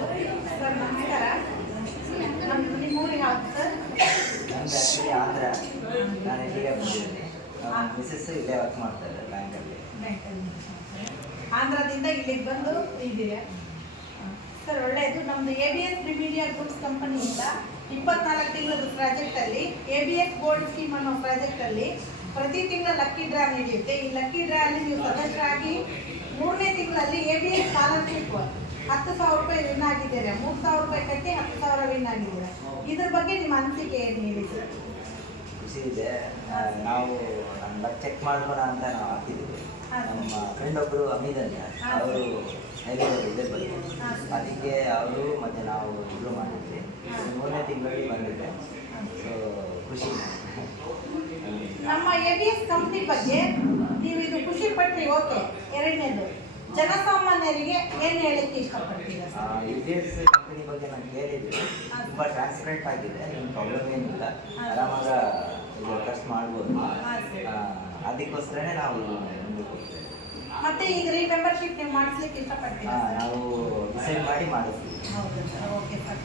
Sir ನಮಸ್ಕಾರ. ನಿಮ್ಮ ಊರು ಯಾವುದು ಸರ್? ನಮ್ದು ಆ್ಯಕ್ಚುಲಿ ಆಂಧ್ರ. ನಾನು ಇಲ್ಲಿಗೆ ಬಂದಿದ್ದೀನಿ. ಮಿಸಸ್ ಇಲ್ಲೇ ವರ್ಕ್ ಮಾಡ್ತಾರೆ ಬ್ಯಾಂಕಲ್ಲಿ. ಆಂಧ್ರದಿಂದ ಇಲ್ಲಿಗೆ ಬಂದು ಇದ್ದೀರಾ ಸರ್? ಒಳ್ಳೆಯದು. ನಮ್ಮದು ABS ಪ್ರಿಮಿಡಿಯರ್ ಗುಡ್ಸ್ ಕಂಪನಿಯಿಂದ 24 ತಿಂಗಳದ ಪ್ರಾಜೆಕ್ಟಲ್ಲಿ ABS ಗೋಲ್ಡ್ ಸ್ಕೀಮ್ ಅನ್ನೋ ಪ್ರಾಜೆಕ್ಟಲ್ಲಿ ಪ್ರತಿ ತಿಂಗಳ ಲಕ್ಕಿ ಡ್ರಾ ನಡೆಯುತ್ತೆ. ಈ ಲಕ್ಕಿ ಡ್ರಾ ಅಲ್ಲಿ ನೀವು ಸದಸ್ಯರಾಗಿ 3ನೇ ತಿಂಗಳಲ್ಲಿ ABS ಸ್ಕಾಲರ್ಶಿಪ್ 10,000 ರೂಪಾಯಿ ವಿನ್ ಆಗಿದ್ದೀರಾ. 3,000 ರೂಪಾಯಿ ಕಟ್ಟಿ 10,000 ವಿನ್ ಆಗಿದ್ದೀರಾ. ಇದ್ರ ಬಗ್ಗೆ ನಿಮ್ಮ ಅನಿಸಿಕೆ ಏನು ಹೇಳಿ ಸರ್? ಖುಷಿ ಇದೆ. ನಾವು ನನ್ನ ಚೆಕ್ ಮಾಡ್ಬೋಣ ಅಂತ ನಾವು ಹಾಕಿದ್ದೀವಿ. ನಮ್ಮ ಫ್ರೆಂಡ್ ಒಬ್ಬರು ಅಮೀದ್ ಅಂತ, ಅವರು ಇದೇ ಬಗ್ಗೆ ಅದಕ್ಕೆ ಅವರು ಮತ್ತು ನಾವು ಇಬ್ಬರು ಮಾಡಿದ್ವಿ. 3ನೇ ತಿಂಗಳಲ್ಲಿ ಬಂದಿದೆ. ಸೊ ಖುಷಿ. ನಮ್ಮ ABS ಕಂಪ್ನಿ ಬಗ್ಗೆ ನೀವು ಇದು ಖುಷಿ ಪಟ್ರಿ, ಓಕೆ. ಎರಡನೇದು, ಜನಸಾಮಾನ್ಯರಿಗೆ ಏನು ಹೇಳಕ್ಕೆ ಇಷ್ಟಪಡ್ತೀರಾ? ABS ಕಂಪನಿ ಬಗ್ಗೆ ನಾನು ಕೇಳಿದ್ವಿ. ತುಂಬ ಟ್ರಾನ್ಸ್ಪರೆಂಟ್ ಆಗಿದೆ, ನಿಮ್ಮ ಪ್ರಾಬ್ಲಮ್ ಏನಿಲ್ಲ, ಆರಾಮಾಗ ಇದು ಖರ್ಚು ಮಾಡ್ಬೋದು. ಅದಕ್ಕೋಸ್ಕರನೇ ನಾವು ಮುಂದಕ್ಕೆ ಹೋಗ್ತೇವೆ. ಮತ್ತೆ ಈಗ ಮೆಂಬರ್ಶಿಪ್ ನೀವು ಮಾಡಿಸ್ಲಿಕ್ಕೆ ಇಷ್ಟಪಡ್ತೀರಾ? ನಾವು ಡಿಸೈಡ್ ಮಾಡಿ ಮಾಡಿಸ್ತೀವಿ. ಹೌದು ಸರ್, ಓಕೆ ಸರ್.